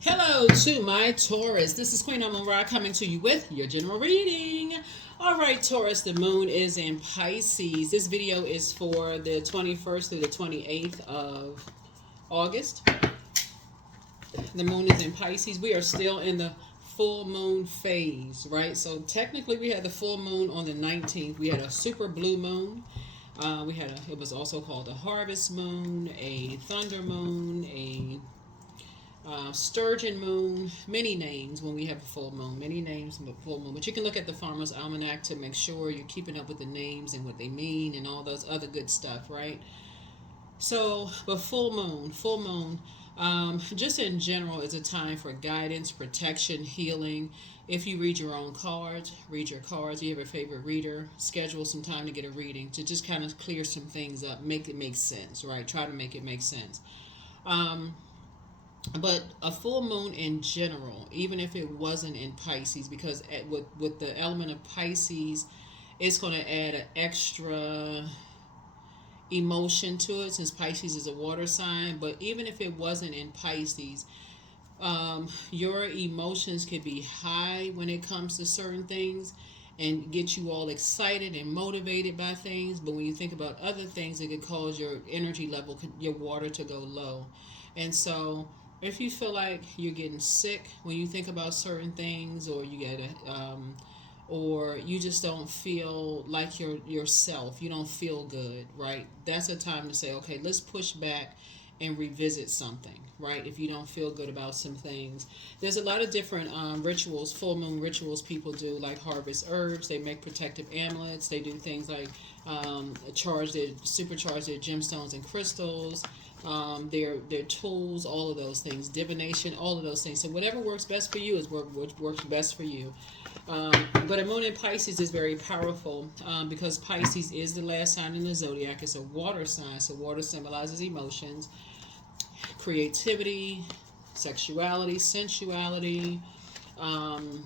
Hello to my Taurus. This is Queen Amun Ra coming to you with your general reading. All right, Taurus, the moon is in Pisces. This video is for the 21st through the 28th of August. The moon is in Pisces. We are still in the full moon phase, right? So technically we had the full moon on the 19th. We had a super blue moon. It was also called a harvest moon, a thunder moon, a sturgeon moon, many names when we have a full moon, many names in the full moon. But you can look at the Farmer's Almanac to make sure you're keeping up with the names and what they mean and all those other good stuff, right? So, but full moon, just in general, is a time for guidance, protection, healing. If you read your own cards, read your cards. You have a favorite reader, schedule some time to get a reading to just kind of clear some things up, make it make sense, right? Try to make it make sense. But a full moon in general, even if it wasn't in Pisces, because with the element of Pisces, it's going to add an extra emotion to it since Pisces is a water sign. But even if it wasn't in Pisces, your emotions could be high when it comes to certain things and get you all excited and motivated by things. But when you think about other things, it could cause your energy level, your water to go low. And so if you feel like you're getting sick when you think about certain things, or you get or you just don't feel like yourself, you don't feel good, right? That's a time to say, okay, let's push back and revisit something, right? If you don't feel good about some things, there's a lot of different rituals, full moon rituals people do, like harvest herbs. They make protective amulets. They do things like supercharge their gemstones and crystals, their tools, all of those things, divination, all of those things. So whatever works best for you is what works best for you. But a moon in Pisces is very powerful because Pisces is the last sign in the zodiac. It's a water sign, so water symbolizes emotions, creativity, sexuality, sensuality. Um,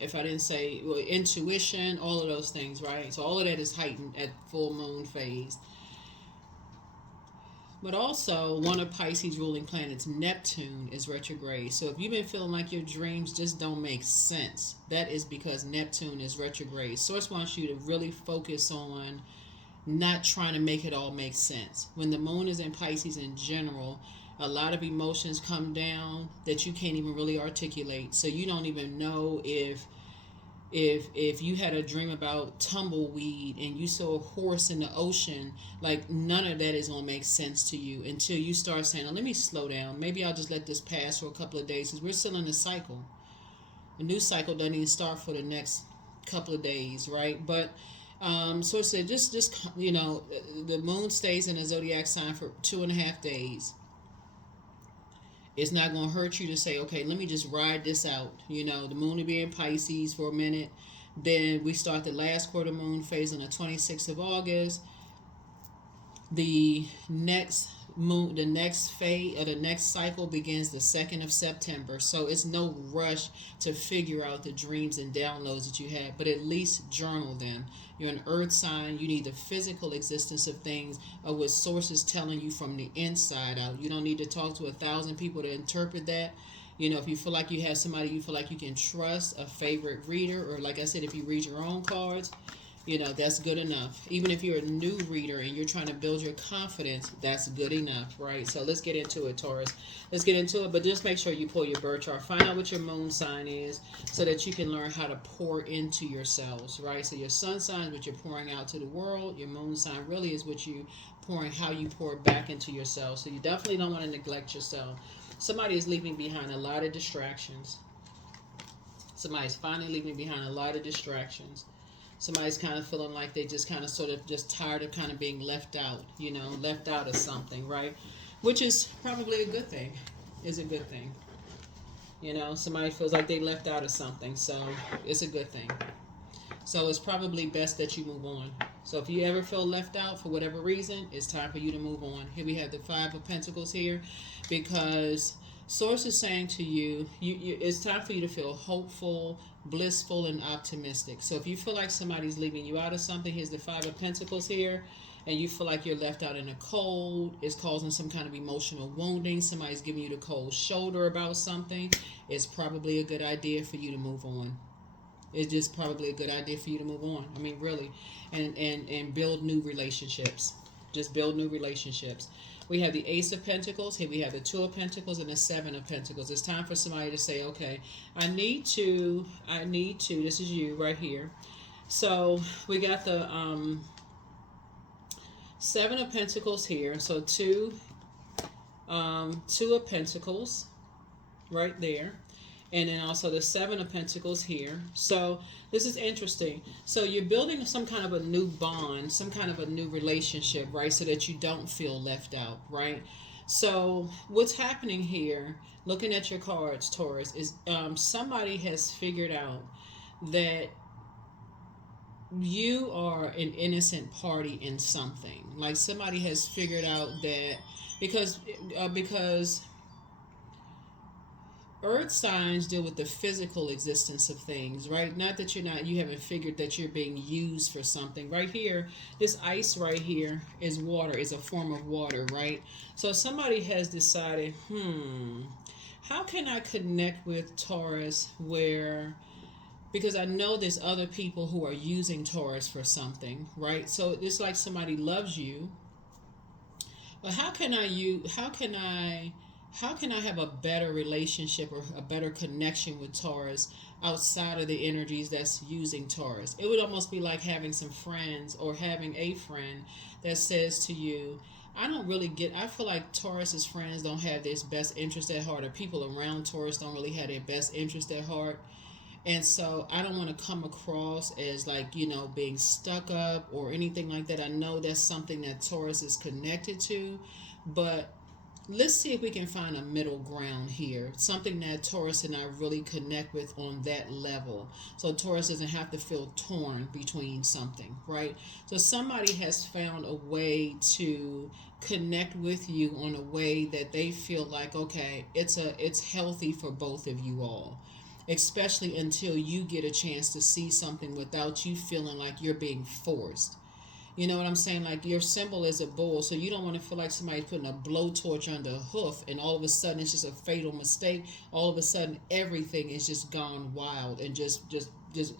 if I didn't say intuition, all of those things, right? So all of that is heightened at full moon phase. But also, one of Pisces' ruling planets, Neptune, is retrograde. So if you've been feeling like your dreams just don't make sense, that is because Neptune is retrograde. Source wants you to really focus on not trying to make it all make sense. When the moon is in Pisces in general, a lot of emotions come down that you can't even really articulate. So you don't even know if you had a dream about tumbleweed and you saw a horse in the ocean, like none of that is going to make sense to you until you start saying, oh, let me slow down. Maybe I'll just let this pass for a couple of days, because we're still in a cycle. A new cycle doesn't even start for the next couple of days, right? But so it's just the moon stays in a zodiac sign for 2.5 days. It's not going to hurt you to say, okay, let me just ride this out. The moon will be in Pisces for a minute. Then we start the last quarter moon phase on the 26th of August. The next phase or the next cycle begins the 2nd of September. So it's no rush to figure out the dreams and downloads that you had, but at least journal them. You're an earth sign. You need the physical existence of things, or what sources telling you from the inside out. You don't need to talk to 1,000 people to interpret that. If you feel like you have somebody you feel like you can trust, a favorite reader, or like I said, if you read your own cards, that's good enough. Even if you're a new reader and you're trying to build your confidence, that's good enough, right? So let's get into it, Taurus. Let's get into it, but just make sure you pull your birth chart. Find out what your moon sign is so that you can learn how to pour into yourselves, right? So your sun sign is what you're pouring out to the world. Your moon sign really is what you pouring, how you pour back into yourself. So you definitely don't want to neglect yourself. Somebody is leaving behind a lot of distractions. Somebody's finally leaving behind a lot of distractions. Somebody's kind of feeling like they just kind of sort of just tired of kind of being left out, left out of something, right? Which is probably a good thing, is a good thing. Somebody feels like they left out of something, so it's a good thing. So it's probably best that you move on. So if you ever feel left out for whatever reason, it's time for you to move on. Here we have the Five of Pentacles here, because Source is saying to you, it's time for you to feel hopeful, blissful, and optimistic. So if you feel like somebody's leaving you out of something, here's the Five of Pentacles here. and you feel like you're left out in the cold, it's causing some kind of emotional wounding, somebody's giving you the cold shoulder about something, it's probably a good idea for you to move on. It's just probably a good idea for you to move on. I mean, really, and build new relationships. Just build new relationships. We have the Ace of Pentacles. Here we have the Two of Pentacles and the Seven of Pentacles. It's time for somebody to say, okay, I need to, this is you right here. So we got the Seven of Pentacles here. So two of Pentacles right there. And then also the Seven of Pentacles here. So this is interesting. So you're building some kind of a new bond, some kind of a new relationship, right? So that you don't feel left out, right? So what's happening here, looking at your cards, Taurus, is somebody has figured out that you are an innocent party in something. Like somebody has figured out that because earth signs deal with the physical existence of things, right? Not that you haven't figured that you're being used for something. Right here, this ice right here is water, is a form of water, right? So somebody has decided, how can I connect with Taurus because I know there's other people who are using Taurus for something, right? So it's like somebody loves you, but how can I have a better relationship or a better connection with Taurus outside of the energies that's using Taurus? It would almost be like having some friends or having a friend that says to you, I feel like Taurus's friends don't have their best interest at heart, or people around Taurus don't really have their best interest at heart. And so I don't want to come across as like, being stuck up or anything like that. I know that's something that Taurus is connected to, but let's see if we can find a middle ground here. Something that Taurus and I really connect with on that level. So Taurus doesn't have to feel torn between something, right? So somebody has found a way to connect with you on a way that they feel like, okay, it's healthy for both of you all. Especially until you get a chance to see something without you feeling like you're being forced. You know what I'm saying? Like your symbol is a bull, so you don't want to feel like somebody's putting a blowtorch under a hoof and all of a sudden it's just a fatal mistake. All of a sudden everything is just gone wild and just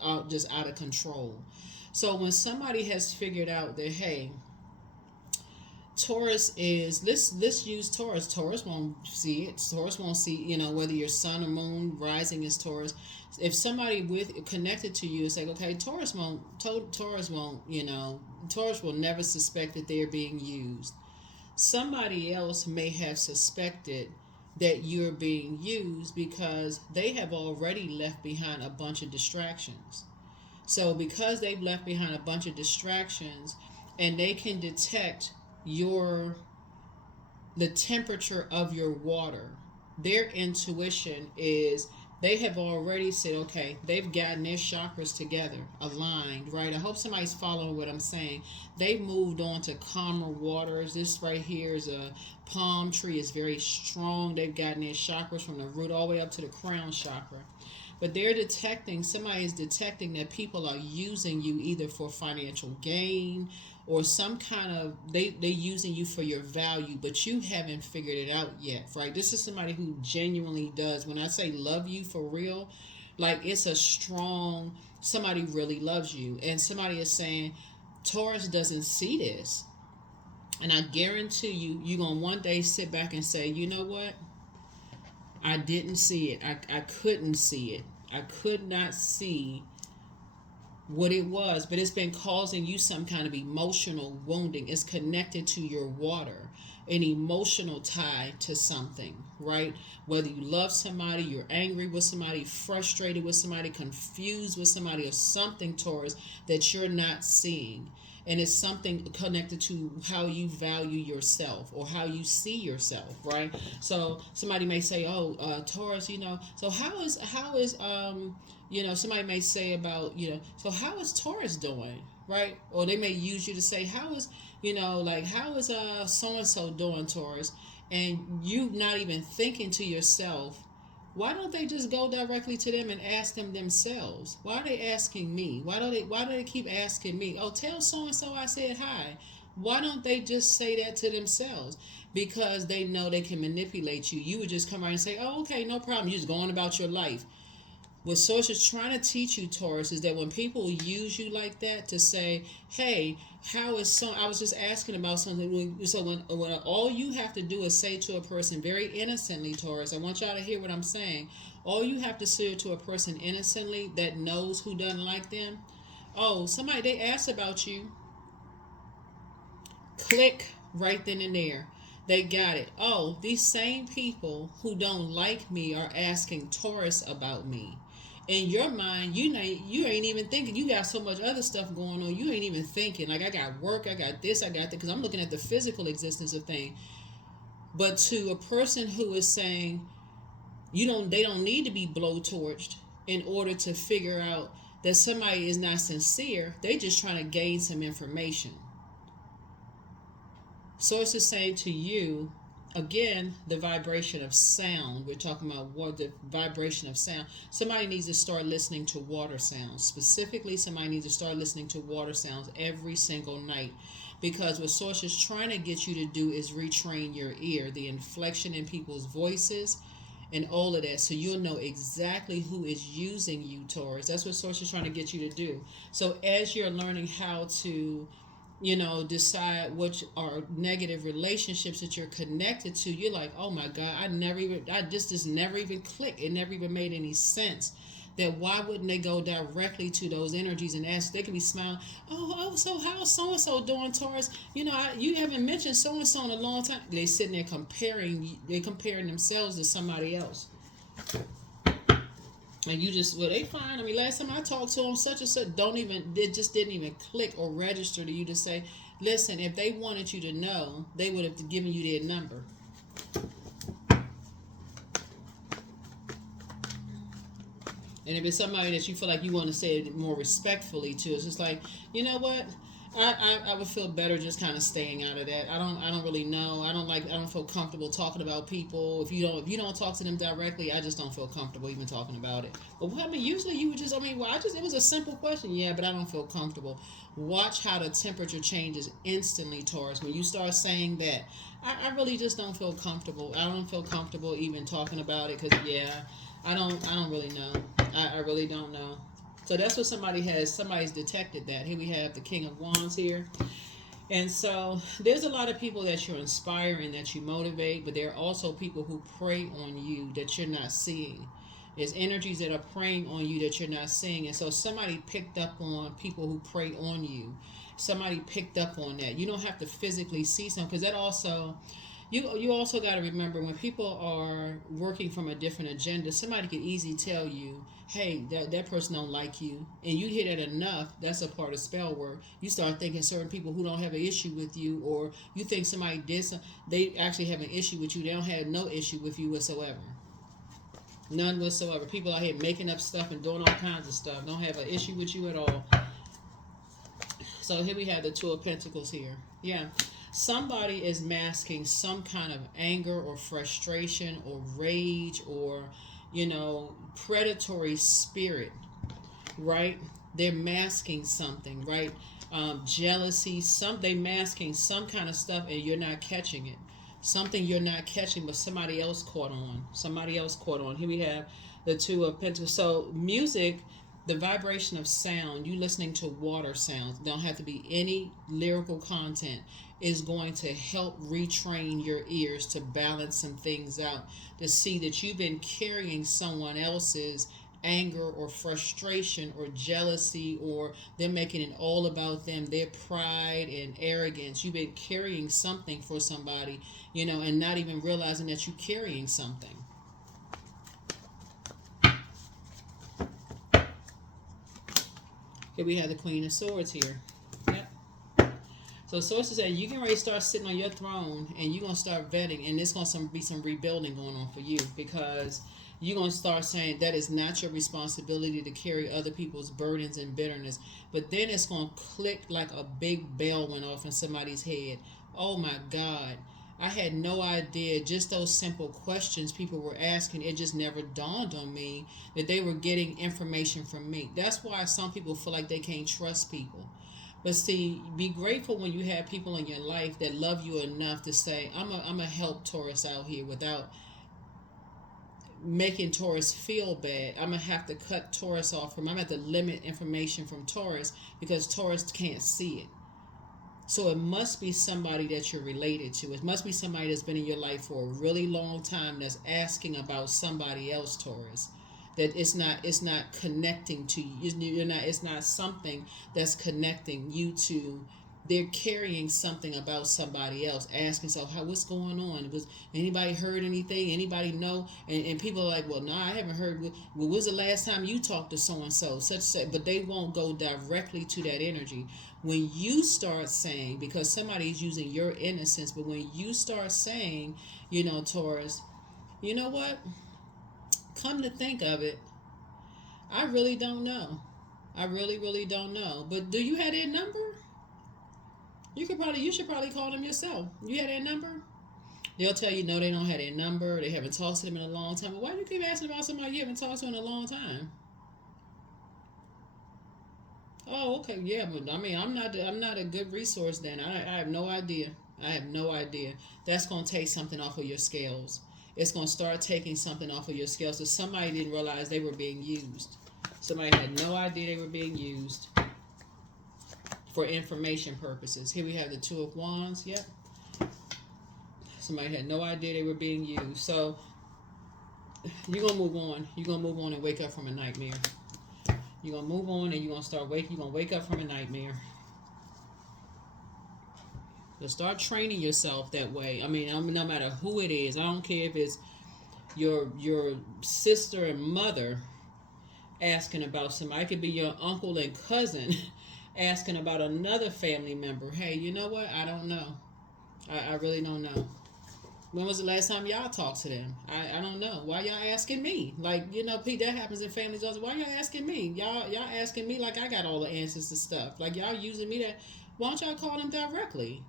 out of control. So when somebody has figured out that, hey, Taurus is, let's use Taurus. Taurus won't see it. Taurus won't see, whether your sun or moon rising is Taurus. If somebody connected to you is like, okay, Taurus won't, Taurus will never suspect that they're being used. Somebody else may have suspected that you're being used because they have already left behind a bunch of distractions. So because they've left behind a bunch of distractions and they can detect the temperature of your water, their intuition is they have already said, okay, they've gotten their chakras together, aligned, right? I hope somebody's following what I'm saying. They've moved on to calmer waters. This right here is a palm tree. It's very strong. They've gotten their chakras from the root all the way up to the crown chakra. But somebody is detecting that people are using you either for financial gain or some kind of, they're using you for your value, but you haven't figured it out yet, right? This is somebody who genuinely does. When I say love you for real, like it's a strong, somebody really loves you. And somebody is saying, Taurus doesn't see this. And I guarantee you're going to one day sit back and say, you know what? I didn't see it. I couldn't see it. I could not see what it was, but it's been causing you some kind of emotional wounding. It's connected to your water, an emotional tie to something, right? Whether you love somebody, you're angry with somebody, frustrated with somebody, confused with somebody, or something, Taurus, that you're not seeing. And it's something connected to how you value yourself or how you see yourself, right? So somebody may say, Taurus, so how is somebody may say about, so how is Taurus doing, right? Or they may use you to say, how is so-and-so doing, Taurus? And you not even thinking to yourself, why don't they just go directly to them and ask them themselves? Why are they asking me? Why do they keep asking me? Oh, tell so-and-so I said hi. Why don't they just say that to themselves? Because they know they can manipulate you. You would just come out and say, oh, okay, no problem. You're just going about your life. What Source is trying to teach you, Taurus, is that when people use you like that to say, hey, how is so? I was just asking about something. So when all you have to do is say to a person very innocently, Taurus, I want y'all to hear what I'm saying. All you have to say to a person innocently that knows who doesn't like them, oh, somebody, they asked about you. Click right then and there. They got it. Oh, these same people who don't like me are asking Taurus about me. In your mind, you ain't even thinking. You got so much other stuff going on. You ain't even thinking. Like, I got work, I got this, I got that. Because I'm looking at the physical existence of things. But to a person who is saying they don't need to be blowtorched in order to figure out that somebody is not sincere. They just trying to gain some information. Source is saying to you, again, the vibration of sound. We're talking about the vibration of sound. Somebody needs to start listening to water sounds. Specifically, somebody needs to start listening to water sounds every single night. Because what Source is trying to get you to do is retrain your ear, the inflection in people's voices, and all of that, so you'll know exactly who is using you, Taurus. That's what Source is trying to get you to do. So as you're learning how to decide which are negative relationships that you're connected to, you're like, oh my God, I just never even clicked. It never even made any sense. That why wouldn't they go directly to those energies and ask? They could be smiling. So how's so and so doing, Taurus? You haven't mentioned so and so in a long time. They sitting there comparing themselves to somebody else. And you just, well, they fine. I mean, last time I talked to them, such and such, it just didn't even click or register to you to say, listen, if they wanted you to know, they would have given you their number. And if it's somebody that you feel like you want to say it more respectfully to, it's just like, you know what? I would feel better just kind of staying out of that. I don't really know. I don't feel comfortable talking about people. If you don't talk to them directly, I just don't feel comfortable even talking about it. But usually you would just, it was a simple question. Yeah, but I don't feel comfortable. Watch how the temperature changes instantly, Taurus. When you start saying that, I really just don't feel comfortable. I don't feel comfortable even talking about it because, yeah, I don't really know. I really don't know. So that's what somebody's detected that. Here we have the King of Wands here. And so there's a lot of people that you're inspiring, that you motivate, but there are also people who prey on you that you're not seeing. There's energies that are preying on you that you're not seeing. And so somebody picked up on people who prey on you. Somebody picked up on that. You don't have to physically see some, because that also... You also got to remember, when people are working from a different agenda, somebody could easily tell you, hey, that person don't like you. And you hear that enough, that's a part of spell work. You start thinking certain people who don't have an issue with you, or you think somebody did something, they actually have an issue with you. They don't have no issue with you whatsoever. None whatsoever. People out here making up stuff and doing all kinds of stuff. Don't have an issue with you at all. So here we have the Two of Pentacles here. Yeah. Somebody is masking some kind of anger or frustration or rage or, predatory spirit, right? They're masking something, right? Jealousy, they masking some kind of stuff and you're not catching it. Something you're not catching, but somebody else caught on. Here we have the Two of Pentacles. So music, the vibration of sound, you listening to water sounds, don't have to be any lyrical content, is going to help retrain your ears to balance some things out, to see that you've been carrying someone else's anger or frustration or jealousy, or they're making it all about them, their pride and arrogance. You've been carrying something for somebody, and not even realizing that you're carrying something. Here we have the Queen of Swords here. Yep. So sources say you can already start sitting on your throne and you're going to start vetting, and there's going to be some rebuilding going on for you, because you're going to start saying that is not your responsibility to carry other people's burdens and bitterness. But then it's going to click like a big bell went off in somebody's head. Oh my God. I had no idea. Just those simple questions people were asking, it just never dawned on me that they were getting information from me. That's why some people feel like they can't trust people, But see, be grateful when you have people in your life that love you enough to say, I'm a help Taurus out here without making Taurus feel bad. I'm gonna have to cut Taurus off from. I'm gonna have to limit information from Taurus because Taurus can't see it. So it must be somebody that you're related to. It must be somebody that's been in your life for a really long time that's asking about somebody else, Taurus. That it's not connecting to you. You're not. It's not something that's connecting you to. They're carrying something about somebody else, asking, so how, what's going on? Was anybody heard anything? Anybody know? And people are like, well, no, I haven't heard. Well, when was the last time you talked to so and so? Such, but they won't go directly to that energy. When you start saying, because somebody's using your innocence, but when you start saying, Taurus, you know what? Come to think of it, I really don't know. I really, really don't know. But do you have their number? You should probably call them yourself. You had their number? They'll tell you no, they don't have their number. They haven't talked to them in a long time. But why do you keep asking about somebody you haven't talked to in a long time? Oh, okay, yeah, but I mean, I'm not a good resource then. I have no idea. I have no idea. That's gonna take something off of your scales. It's gonna start taking something off of your scales. So somebody didn't realize they were being used. Somebody had no idea they were being used for information purposes. Here we have the Two of Wands. Yep. Somebody had no idea they were being used. So you're gonna move on. You're gonna move on and wake up from a nightmare. You're gonna move on and you're gonna wake up from a nightmare. So start training yourself that way. I mean, no matter who it is. I don't care if it's your sister and mother asking about somebody. It could be your uncle and cousin asking about another family member. Hey, you know what? I don't know. I really don't know. When was the last time y'all talked to them? I don't know. Why y'all asking me? Like, Pete, that happens in families also. Why y'all asking me? Y'all asking me like I got all the answers to stuff. Like y'all using me that. Why don't y'all call them directly?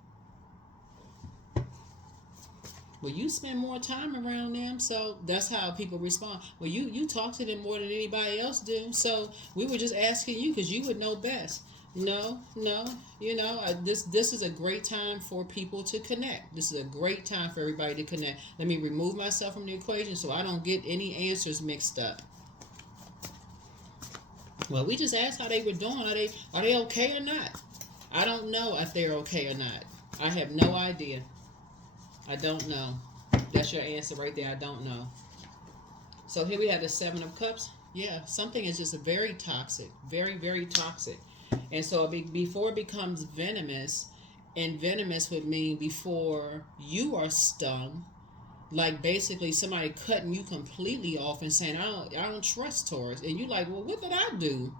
Well, you spend more time around them, so that's how people respond. Well, you talk to them more than anybody else do, so we were just asking you because you would know best. No, this is a great time for people to connect. This is a great time for everybody to connect. Let me remove myself from the equation so I don't get any answers mixed up. Well, we just asked how they were doing. Are they okay or not? I don't know if they're okay or not. I have no idea. I don't know. That's your answer right there. I don't know. So here we have the Seven of Cups. Yeah, something is just very toxic. Very, very toxic. And so before it becomes venomous, and venomous would mean before you are stung, like basically somebody cutting you completely off and saying, I don't trust Taurus. And you like, well, what did I do?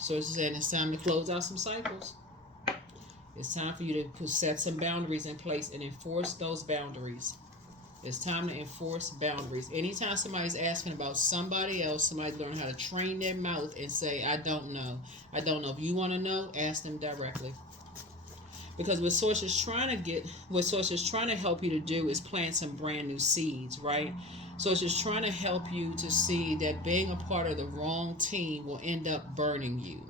So it's saying it's time to close out some cycles. It's time for you to set some boundaries in place and enforce those boundaries. It's time to enforce boundaries. Anytime somebody's asking about somebody else, somebody learn how to train their mouth and say, I don't know. I don't know. If you want to know, ask them directly. Because what Source is trying to help you to do is plant some brand new seeds, right? So it's just trying to help you to see that being a part of the wrong team will end up burning you.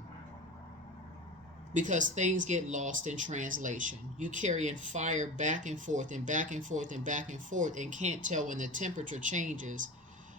Because things get lost in translation. You carrying fire back and forth and back and forth and back and forth and can't tell when the temperature changes.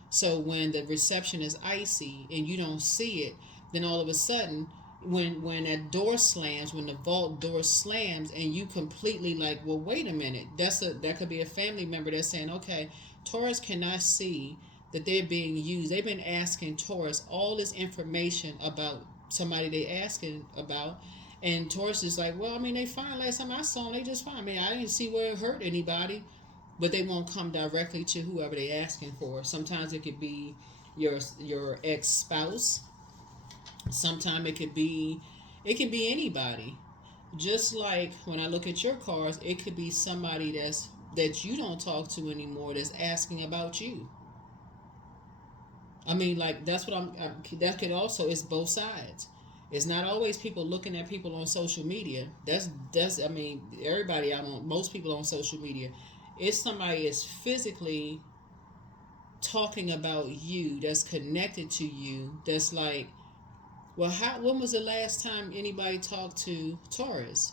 So when the reception is icy and you don't see it, then all of a sudden, when that door slams, when the vault door slams and you completely like, well, wait a minute. That could be a family member that's saying, okay, Taurus cannot see that they're being used. They've been asking Taurus all this information about somebody they asking about. And Taurus is like, well, I mean, they fine. Last time I saw them, they just fine. I mean, I didn't see where it hurt anybody. But they won't come directly to whoever they're asking for. Sometimes it could be your ex-spouse. Sometimes it can be anybody. Just like when I look at your cards, it could be somebody that you don't talk to anymore that's asking about you. I mean, like, that's what that could also, it's both sides. It's not always people looking at people on social media. That's I mean, everybody most people on social media. It's somebody that's physically talking about you, that's connected to you, that's like Well, when was the last time anybody talked to Taurus?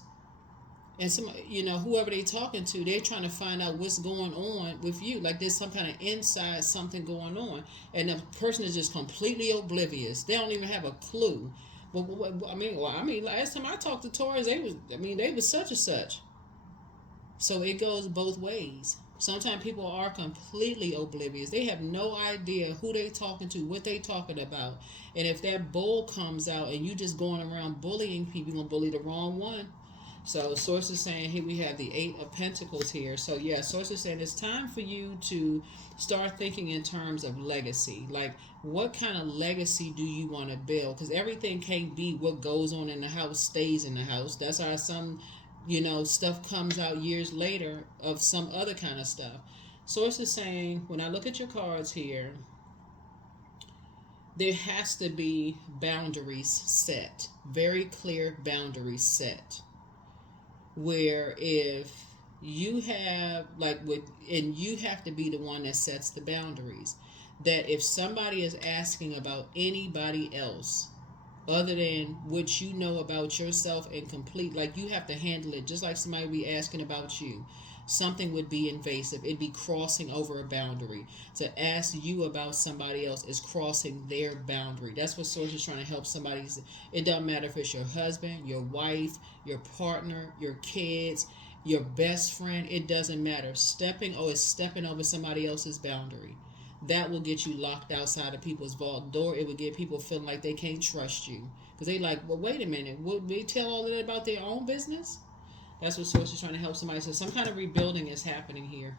And some, whoever they talking to, they're trying to find out what's going on with you. Like there's some kind of inside something going on, and the person is just completely oblivious. They don't even have a clue. Last time I talked to Taurus, they was such and such. So it goes both ways. Sometimes people are completely oblivious. They have no idea who they talking to, what they talking about. And if that bull comes out and you just going around bullying people, you're going to bully the wrong one. So Source is saying here we have the Eight of Pentacles here. So yeah, Source is saying it's time for you to start thinking in terms of legacy. Like what kind of legacy do you want to build? Because everything can't be what goes on in the house stays in the house. That's how some stuff comes out years later of some other kind of stuff. Source is saying, when I look at your cards here, there has to be boundaries set. Very clear boundaries set. Where if you have, and you have to be the one that sets the boundaries. That if somebody is asking about anybody else, other than what you know about yourself and complete, like you have to handle it just like somebody would be asking about you. Something would be invasive. It'd be crossing over a boundary. To ask you about somebody else is crossing their boundary. That's what Source is trying to help somebody. It doesn't matter if it's your husband, your wife, your partner, your kids, your best friend. It doesn't matter. It's stepping over somebody else's boundary. That will get you locked outside of people's vault door. It will get people feeling like they can't trust you. Because they like, well, wait a minute. Would they tell all of that about their own business? That's what Source is trying to help somebody. So some kind of rebuilding is happening here.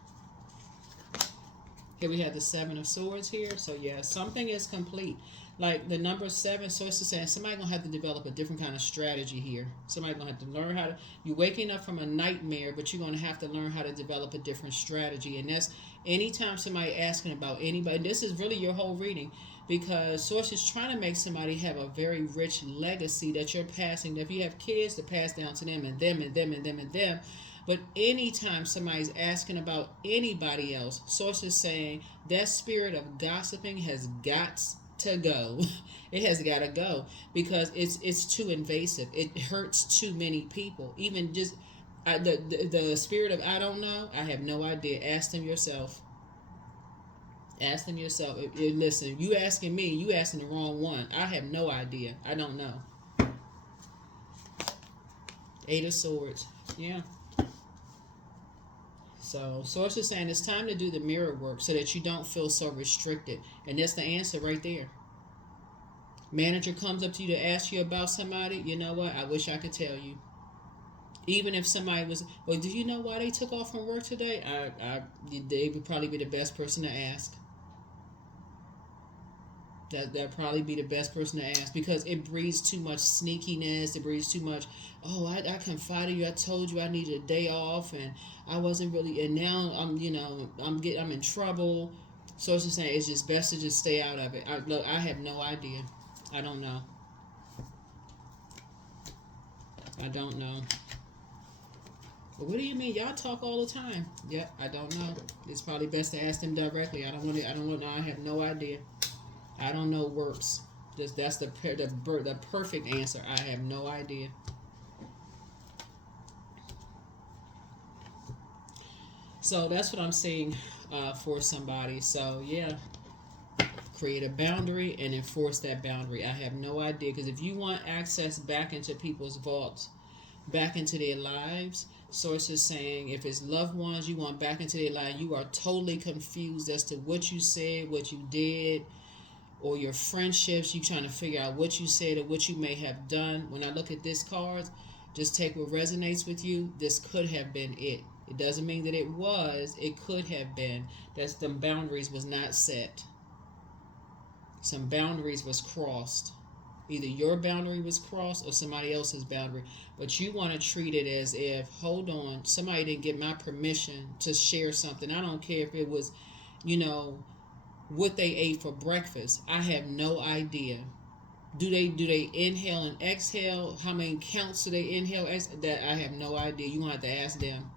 Here we have the Seven of Swords here. So yeah, something is complete. Like the number 7, Source is saying somebody's going to have to develop a different kind of strategy here. Somebody's going to have to learn how to, you're waking up from a nightmare, but you're going to have to learn how to develop a different strategy. And that's anytime somebody asking about anybody, this is really your whole reading, because Source is trying to make somebody have a very rich legacy that you're passing. If you have kids, to pass down to them and them and them and them and them. But anytime somebody's asking about anybody else, Source is saying that spirit of gossiping has got to go. It has got to go because it's too invasive. It hurts too many people. Even just the spirit of I don't know. I have no idea. Ask them yourself. Ask them yourself. Listen, you asking me, you asking the wrong one. I have no idea. I don't know. 8 of Swords. Yeah. So Source is saying it's time to do the mirror work so that you don't feel so restricted. And that's the answer right there. Manager comes up to you to ask you about somebody. You know what? I wish I could tell you. Even if somebody was, well, do you know why they took off from work today? They would probably be the best person to ask. That'd probably be the best person to ask because it breeds too much sneakiness. It breeds too much. Oh, I confided you. I told you I needed a day off, and I wasn't really. And now I'm in trouble. So it's just saying it's just best to just stay out of it. I have no idea. I don't know. I don't know. But what do you mean? Y'all talk all the time. Yeah, I don't know. It's probably best to ask them directly. I don't want to. I have no idea. I don't know works. That's the perfect answer. I have no idea. So that's what I'm seeing for somebody. So yeah, create a boundary and enforce that boundary. I have no idea because if you want access back into people's vaults, back into their lives, Source is saying if it's loved ones you want back into their life, you are totally confused as to what you said, what you did. Or your friendships, you trying to figure out what you said or what you may have done. When I look at this card, just take what resonates with you. This could have been it. It doesn't mean that it was. It could have been. That's the boundaries was not set. Some boundaries was crossed. Either your boundary was crossed or somebody else's boundary. But you want to treat it as if, hold on, somebody didn't get my permission to share something. I don't care if it was, what they ate for breakfast. I have no idea. Do they inhale and exhale? How many counts do they inhale? That I have no idea. You want to have to ask them.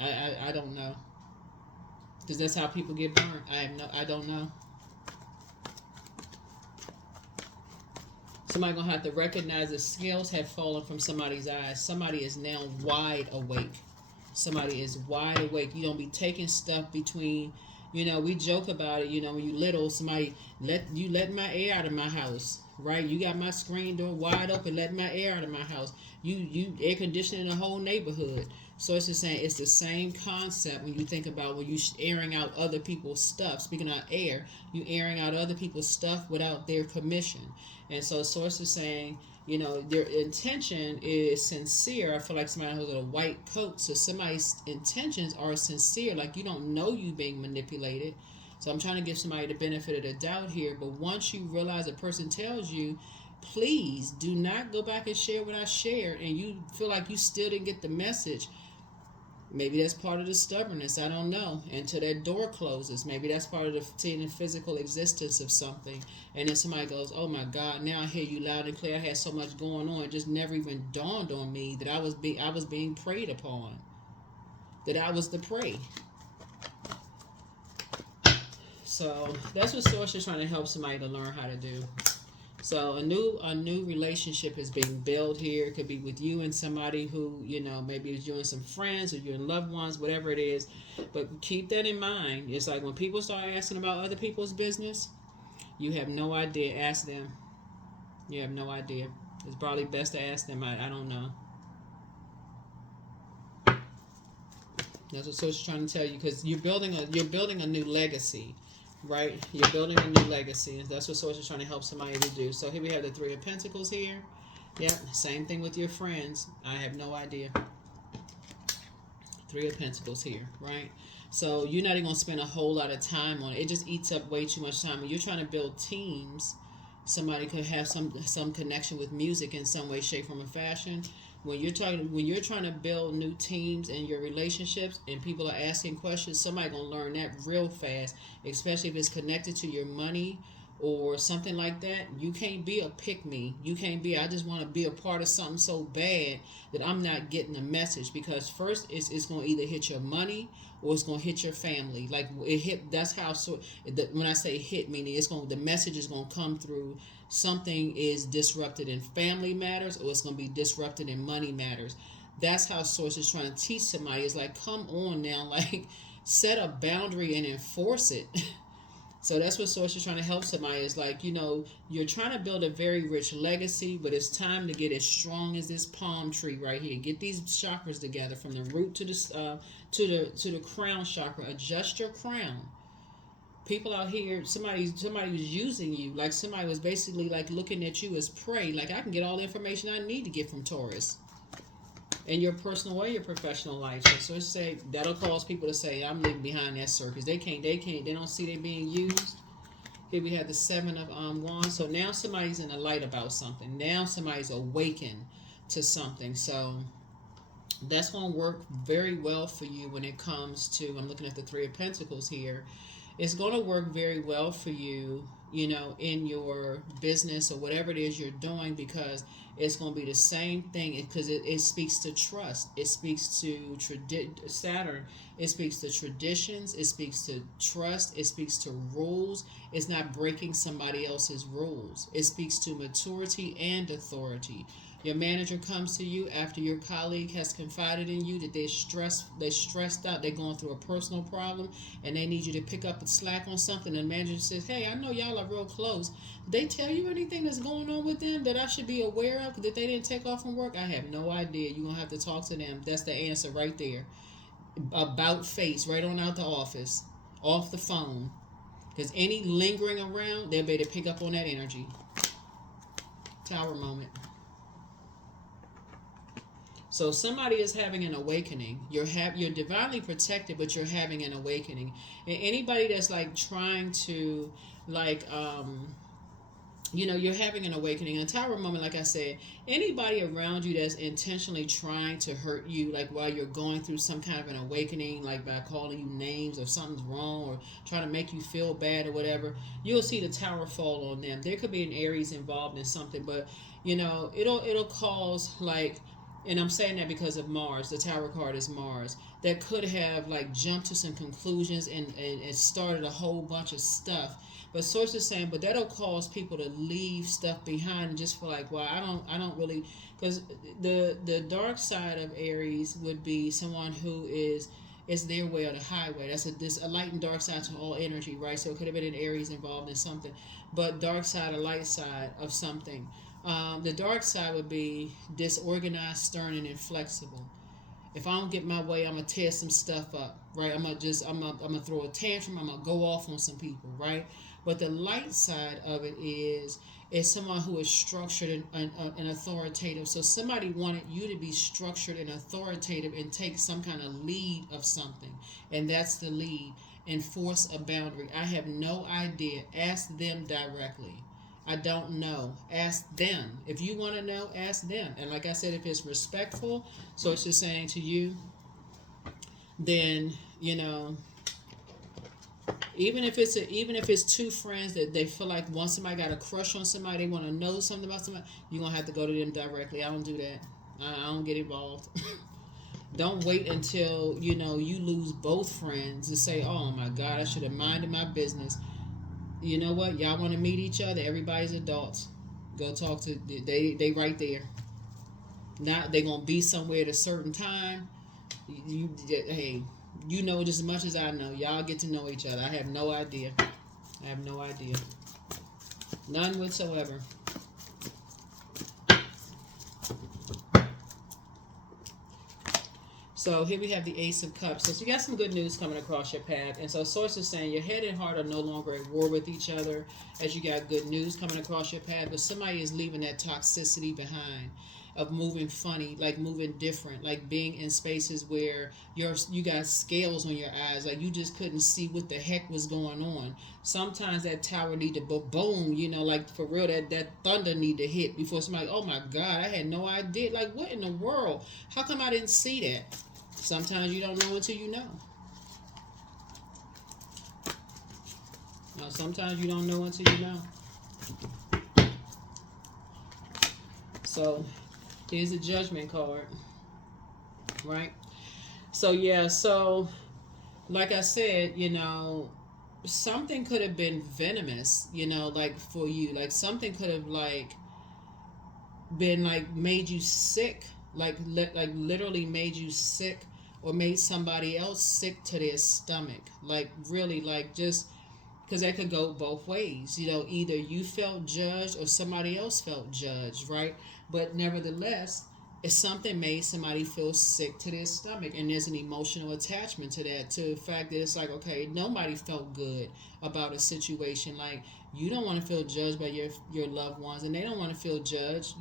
I don't know. Because that's how people get burned. I don't know. Somebody gonna have to recognize the scales have fallen from somebody's eyes. Somebody is now wide awake. Somebody is wide awake. You don't be taking stuff between, we joke about it, when you little, somebody let my air out of my house, right? You got my screen door wide open, let my air out of my house. You air conditioning the whole neighborhood. So it's just saying it's the same concept when you think about when you airing out other people's stuff. Speaking of air, you airing out other people's stuff without their permission. And so Source is saying, their intention is sincere. I feel like somebody has a white coat, so somebody's intentions are sincere. Like you don't know you being manipulated. So I'm trying to give somebody the benefit of the doubt here. But once you realize a person tells you, please do not go back and share what I shared, and you feel like you still didn't get the message. Maybe that's part of the stubbornness. I don't know. Until that door closes. Maybe that's part of the seeing the physical existence of something. And then somebody goes, oh my God, now I hear you loud and clear. I had so much going on. It just never even dawned on me that I was being preyed upon. That I was the prey. So that's what Source is trying to help somebody to learn how to do. So a new relationship is being built here. It could be with you and somebody who, maybe it's you and some friends or you and loved ones, whatever it is. But keep that in mind. It's like when people start asking about other people's business, you have no idea. Ask them. You have no idea. It's probably best to ask them. I don't know. That's what Source is trying to tell you, because you're building a new legacy. Right? You're building a new legacy. And that's what Source is trying to help somebody to do. So here we have the Three of Pentacles here. Yep. Same thing with your friends. I have no idea. Three of Pentacles here. Right? So you're not even going to spend a whole lot of time on it. It just eats up way too much time. When you're trying to build teams, somebody could have some connection with music in some way, shape, form, or fashion. When you're trying to build new teams in your relationships and people are asking questions, somebody gonna learn that real fast, especially if it's connected to your money or something like that. You can't be a pick me. You can't be, I just want to be a part of something so bad that I'm not getting a message, because first it's going to either hit your money or it's going to hit your family. Like it hit, that's how, when I say hit, meaning the message is going to come through. Something is disrupted in family matters, or it's going to be disrupted in money matters. That's how Source is trying to teach somebody. It's like, come on now, like set a boundary and enforce it. So that's what Source is trying to help somebody. Is like, you're trying to build a very rich legacy, but it's time to get as strong as this palm tree right here. Get these chakras together from the root to the crown chakra. Adjust your crown. People out here, somebody was using you, like somebody was basically like looking at you as prey. Like, I can get all the information I need to get from Taurus in your personal or your professional life. So say that'll cause people to say, I'm leaving behind that circus. They don't see they being used. Here we have the Seven of Wands. So now somebody's in the light about something. Now somebody's awakened to something. So that's going to work very well for you when it comes to, I'm looking at the Three of Pentacles here. It's going to work very well for you, in your business or whatever it is you're doing, because it's going to be the same thing, because it speaks to trust. It speaks to Saturn. It speaks to traditions. It speaks to trust. It speaks to rules. It's not breaking somebody else's rules. It speaks to maturity and authority. Your manager comes to you after your colleague has confided in you that they're stressed out, they're going through a personal problem, and they need you to pick up the slack on something. And the manager says, hey, I know y'all are real close. Did they tell you anything that's going on with them that I should be aware of, that they didn't take off from work? I have no idea. You're going to have to talk to them. That's the answer right there. About face, right on out the office, off the phone. Because any lingering around, they'll be able to pick up on that energy. Tower moment. So somebody is having an awakening. You're divinely protected, but you're having an awakening. And anybody that's like trying to you're having an awakening. A tower moment, like I said, anybody around you that's intentionally trying to hurt you, like while you're going through some kind of an awakening, like by calling you names or something's wrong or trying to make you feel bad or whatever, you'll see the tower fall on them. There could be an Aries involved in something, but it'll cause and I'm saying that because of Mars. The Tower card is Mars. That could have like jumped to some conclusions and started a whole bunch of stuff. But source is saying, but that'll cause people to leave stuff behind and just feel like, well, I don't really, because the dark side of Aries would be someone who is their way or the highway. That's a light and dark side to all energy, right? So it could have been an Aries involved in something, but dark side or light side of something. The dark side would be disorganized, stern, and inflexible. If I don't get my way, I'm gonna tear some stuff up, right? I'm gonna throw a tantrum. I'm gonna go off on some people, right? But the light side of it is someone who is structured and authoritative. So somebody wanted you to be structured and authoritative and take some kind of lead of something, and that's the lead. Enforce a boundary. I have no idea. Ask them directly. I don't know. Ask them. If you want to know, ask them. And like I said, if it's respectful, so it's just saying to you, then even if it's two friends that they feel like once somebody got a crush on somebody, they want to know something about somebody, you're gonna have to go to them directly. I don't do that. I don't get involved. Don't wait until you lose both friends and say, "Oh my God, I should have minded my business." You know what? Y'all want to meet each other? Everybody's adults. Go talk to they right there. Not they gonna be somewhere at a certain time. Hey, you know just as much as I know. Y'all get to know each other. I have no idea. I have no idea. None whatsoever. So here we have the Ace of Cups. So you got some good news coming across your path. And so Source is saying your head and heart are no longer at war with each other as you got good news coming across your path. But somebody is leaving that toxicity behind of moving funny, like moving different, like being in spaces where you got scales on your eyes. Like you just couldn't see what the heck was going on. Sometimes that tower need to boom, like for real, that thunder need to hit before somebody, oh my God, I had no idea. Like what in the world? How come I didn't see that? Sometimes you don't know until you know. Now, sometimes you don't know until you know. So, here's a judgment card. Right? So, yeah. So, like I said, something could have been venomous, like for you. Like something could have, like, been, like, made you sick. Like literally made you sick. Or made somebody else sick to their stomach. Like really, like just because that could go both ways. Either you felt judged or somebody else felt judged, right? But nevertheless, if something made somebody feel sick to their stomach, and there's an emotional attachment to that, to the fact that it's like, okay, nobody felt good about a situation. Like you don't want to feel judged by your loved ones, and they don't want to feel judged.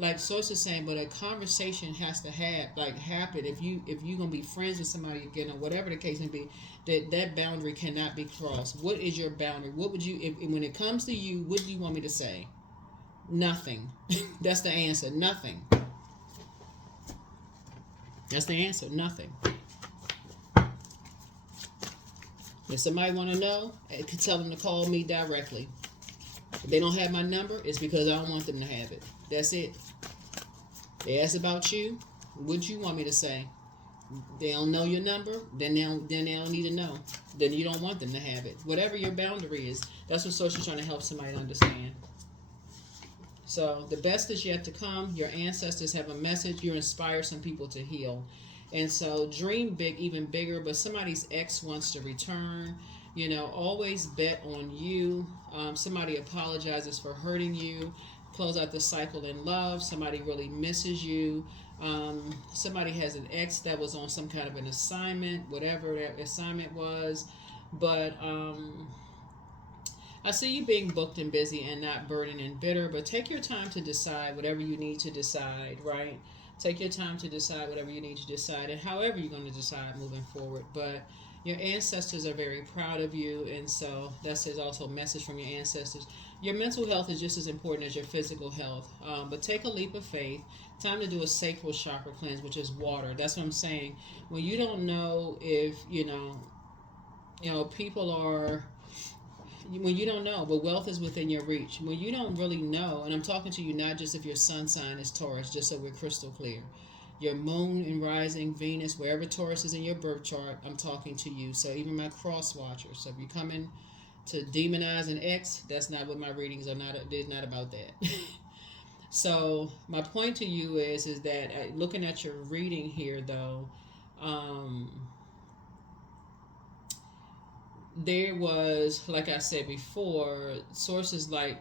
Like Source is saying, but a conversation has to happen. If you're gonna be friends with somebody again, or whatever the case may be, that boundary cannot be crossed. What is your boundary? What would you, if when it comes to you, what do you want me to say? Nothing. That's the answer. Nothing. That's the answer. Nothing. If somebody want to know, I could tell them to call me directly. If they don't have my number, it's because I don't want them to have it. That's it. They ask about you. What you want me to say? They don't know your number, then they don't need to know. Then you don't want them to have it. Whatever your boundary is, that's what Social's trying to help somebody to understand. So the best is yet to come. Your ancestors have a message. You inspire some people to heal. And so dream big, even bigger, but somebody's ex wants to return. Always bet on you. Somebody apologizes for hurting you. Close out the cycle in love. Somebody really misses you. Somebody has an ex that was on some kind of an assignment, whatever that assignment was. But I see you being booked and busy and not burdened and bitter, but take your time to decide whatever you need to decide, right? Take your time to decide whatever you need to decide, and however you're going to decide moving forward. But your ancestors are very proud of you, and so that's also a message from your ancestors. Your mental health is just as important as your physical health, but take a leap of faith. Time to do a sacral chakra cleanse, which is water. That's what I'm saying. When you don't know if, people are, when you don't know, but wealth is within your reach. When you don't really know, and I'm talking to you not just if your sun sign is Taurus, just so we're crystal clear. Your moon and rising, Venus, wherever Taurus is in your birth chart, I'm talking to you. So even my cross watchers. So if you're coming to demonize an ex, that's not what my readings are. They're not about that. So my point to you is that looking at your reading here, though, there was, like I said before, sources like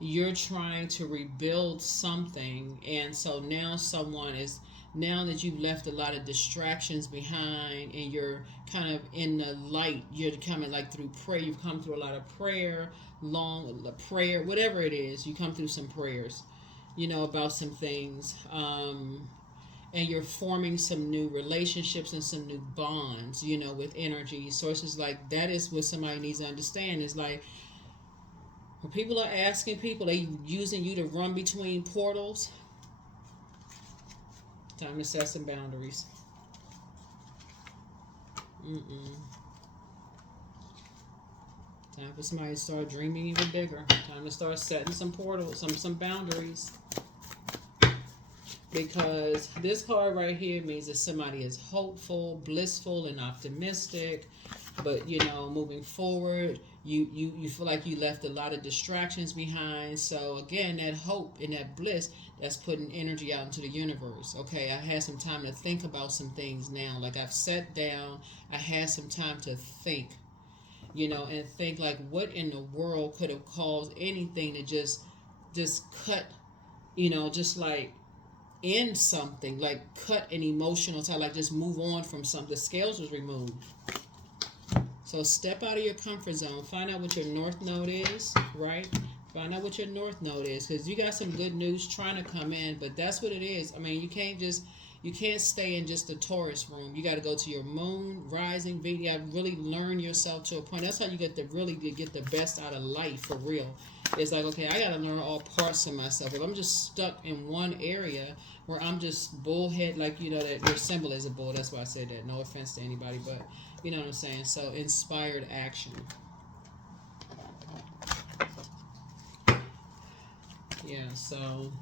you're trying to rebuild something, and so now someone is, now that you've left a lot of distractions behind and you're kind of in the light, you're coming like through prayer, you've come through a lot of prayer, long prayer, whatever it is, you come through some prayers, about some things, and you're forming some new relationships and some new bonds, with energy sources. Like that is what somebody needs to understand, is like when people are asking people, they using you to run between portals. Time to set some boundaries. Time for somebody to start dreaming even bigger. Time to start setting some portals, some boundaries. Because this card right here means that somebody is hopeful, blissful, and optimistic. But, moving forward, you feel like you left a lot of distractions behind. So, again, that hope and that bliss, that's putting energy out into the universe. Okay, I had some time to think about some things now. Like, I've sat down, I had some time to think, and think, like, what in the world could have caused anything to just cut, just like, end something, like cut an emotional tie, like just move on from something. The scales was removed. So step out of your comfort zone. Find out what your north node is, right? Find out what your north node is, because you got some good news trying to come in, but that's what it is. I mean, you can't stay in just the Taurus room. You got to go to your moon, rising, Venus. You got to really learn yourself to a point. That's how you get the best out of life for real. It's like, okay, I got to learn all parts of myself. If I'm just stuck in one area where I'm just bullhead, like, that your symbol is a bull. That's why I said that. No offense to anybody, but you know what I'm saying? So inspired action. Yeah, so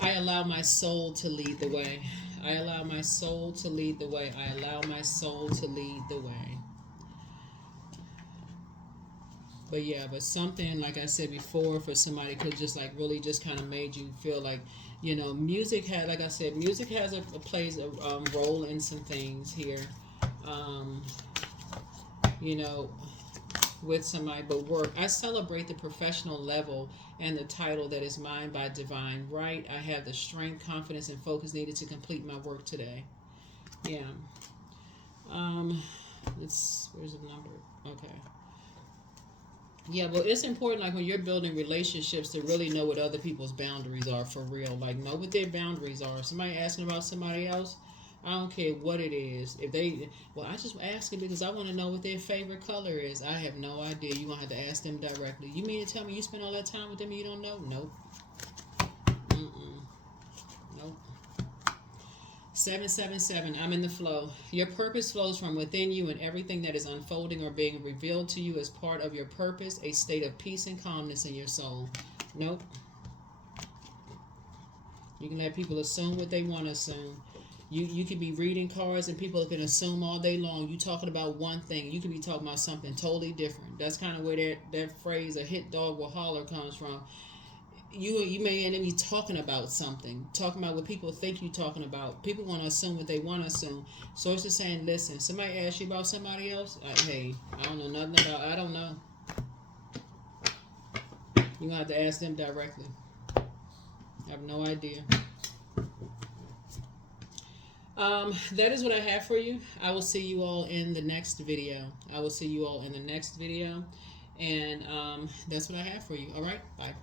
I allow my soul to lead the way. I allow my soul to lead the way. I allow my soul to lead the way. But yeah, but something, like I said before, for somebody could just like really just kind of made you feel like, music had, like I said, music has plays a role in some things here. With somebody, but work. I celebrate the professional level and the title that is mine by divine right. I have the strength, confidence, and focus needed to complete my work today. Yeah. Where's the number? Okay. Yeah, but it's important, like when you're building relationships, to really know what other people's boundaries are for real. Like, know what their boundaries are. Somebody asking about somebody else, I don't care what it is. If they, well, I just asking because I want to know what their favorite color is. I have no idea. You're going to have to ask them directly. You mean to tell me you spend all that time with them and you don't know? Nope. Nope. 777, I'm in the flow. Your purpose flows from within you, and everything that is unfolding or being revealed to you is part of your purpose, a state of peace and calmness in your soul. Nope. You can let people assume what they want to assume. You could be reading cards and people can assume all day long. You talking about one thing. You could be talking about something totally different. That's kind of where that phrase, a hit dog will holler, comes from. You may end up be talking about something, talking about what people think you're talking about. People want to assume what they want to assume. So it's just saying, listen, somebody asks you about somebody else, hey, I don't know nothing about, I don't know. You're going to have to ask them directly. I have no idea. That is what I have for you. I will see you all in the next video. And that's what I have for you. All right, bye.